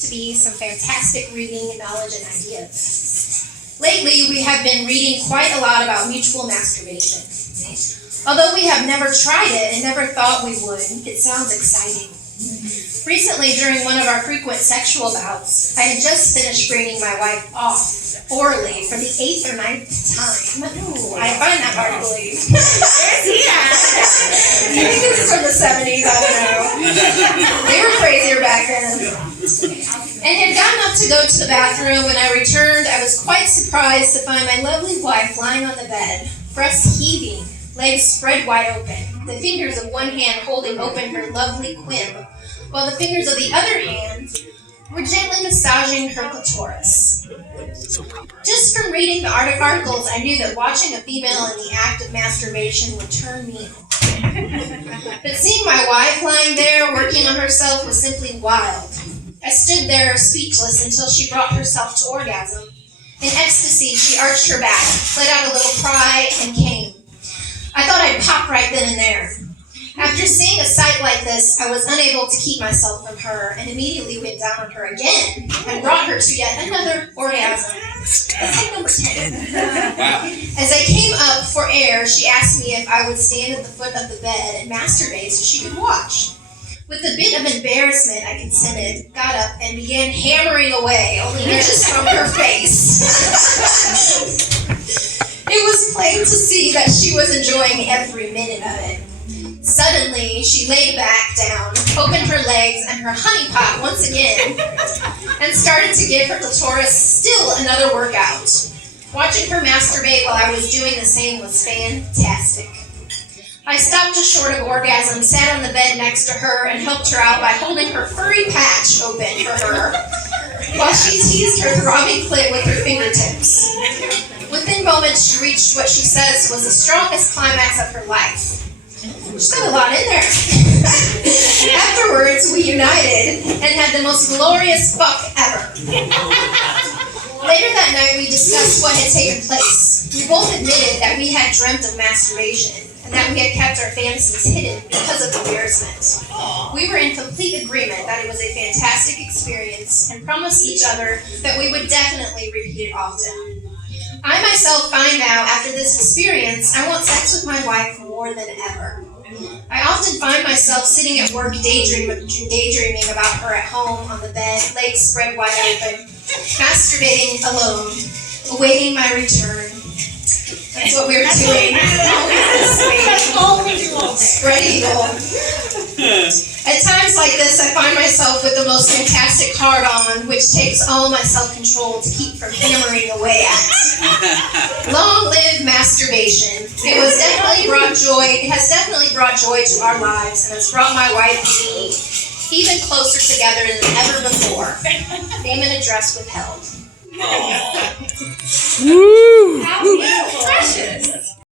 to be some fantastic reading, knowledge, and ideas. Lately, we have been reading quite a lot about mutual masturbation. Although we have never tried it and never thought we would, it sounds exciting. Recently, during one of our frequent sexual bouts, I had just finished bringing my wife off orally for the 8th or 9th time. I find that hard to believe. Where's he at? I think this is from the 70s, I don't know. They were crazier back then. And had gotten up to go to the bathroom. When I returned, I was quite surprised to find my lovely wife lying on the bed, breasts heaving, legs spread wide open, the fingers of one hand holding open her lovely quib, while the fingers of the other hand were gently massaging her clitoris. Just from reading the articles, I knew that watching a female in the act of masturbation would turn me on. But seeing my wife lying there working on herself was simply wild. I stood there speechless until she brought herself to orgasm. In ecstasy, she arched her back, let out a little cry, and came. I thought I'd pop right then and there. After seeing a sight like this, I was unable to keep myself from her and immediately went down on her again and brought her to yet another orgasm. That's like number 10. As I came up for air, she asked me if I would stand at the foot of the bed and masturbate so she could watch. With a bit of embarrassment, I consented, got up, and began hammering away, only inches from her face. It was plain to see that she was enjoying every minute of it. Suddenly, she laid back down, opened her legs and her honey pot once again, and started to give her clitoris still another workout. Watching her masturbate while I was doing the same was fantastic. I stopped just short of orgasm, sat on the bed next to her, and helped her out by holding her furry patch open for her, while she teased her throbbing clit with her fingertips. Within moments, she reached what she says was the strongest climax of her life. She's got a lot in there. Afterwards, we united and had the most glorious fuck ever. Later that night, we discussed what had taken place. We both admitted that we had dreamt of masturbation and that we had kept our fantasies hidden because of embarrassment. We were in complete agreement that it was a fantastic experience and promised each other that we would definitely repeat it often. I myself find now, after this experience, I want sex with my wife more than ever. I often find myself sitting at work daydreaming about her at home on the bed, legs spread wide open, masturbating alone, awaiting my return. That's what we were doing. Spread eagle. At times like this, I find myself with the most fantastic hard-on, which takes all my self-control to keep from hammering away at. Long live masturbation. It has definitely brought joy to our lives, and has brought my wife and me even closer together than ever before. Name and address withheld. Woo! How precious.